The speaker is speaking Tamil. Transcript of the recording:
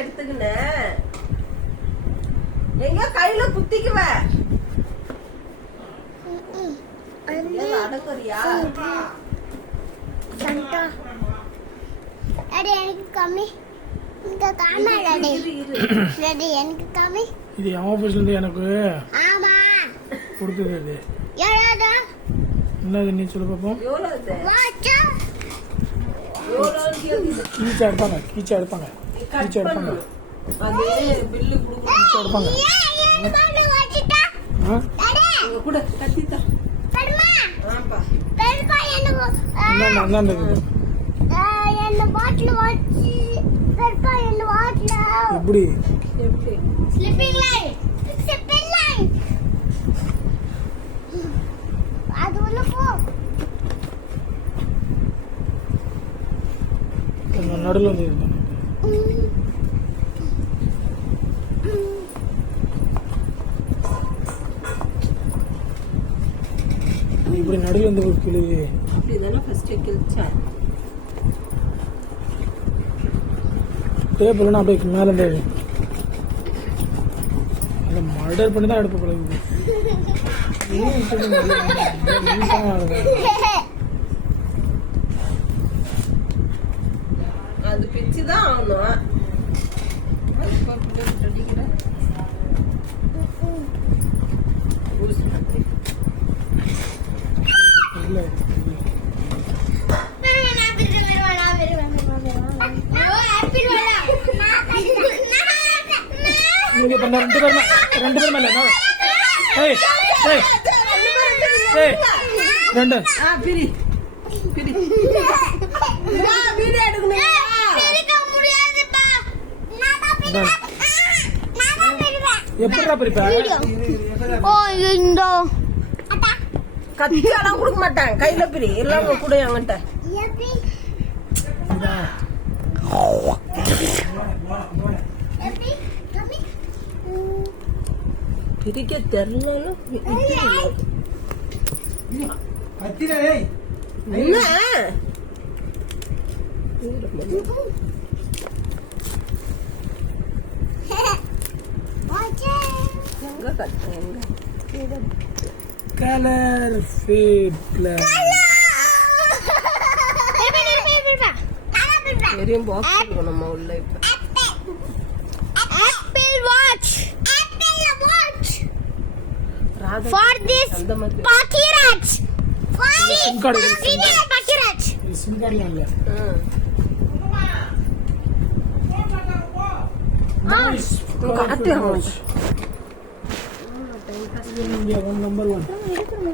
எடுத்துக்கினேன். எங்க கையில குத்திக்குவ அடக்குறியா? இது ஆபீஸ்ல எனக்கு கொடுத்தது. என்னது நீ சொல்லு பாப்போம். கீச்சா எடுப்பாங்க எப்படி நடுவில் வந்து இப்படி நடுவில் வந்து ஒரு கிளி டேபிள்னா அப்படியே மேலே மர்டர் பண்ணி தான் எடுப்பு பழகுது. அது பிச்சுதான் ஆகணும். நீங்க பண்ண ரெண்டு பேரும் இல்ல ரெண்டு எப்படா பிரிப்பா? கத்தியெல்லாம் கொடுக்க மாட்டேன், கையில பிரி எல்லாம் கூட என்கிட்ட. பிரிக்க தெரியலும் கலர் பெரிய பாக்ஸ் இருக்கும் நம்ம உள்ள. For this Pakiraj. Number 1.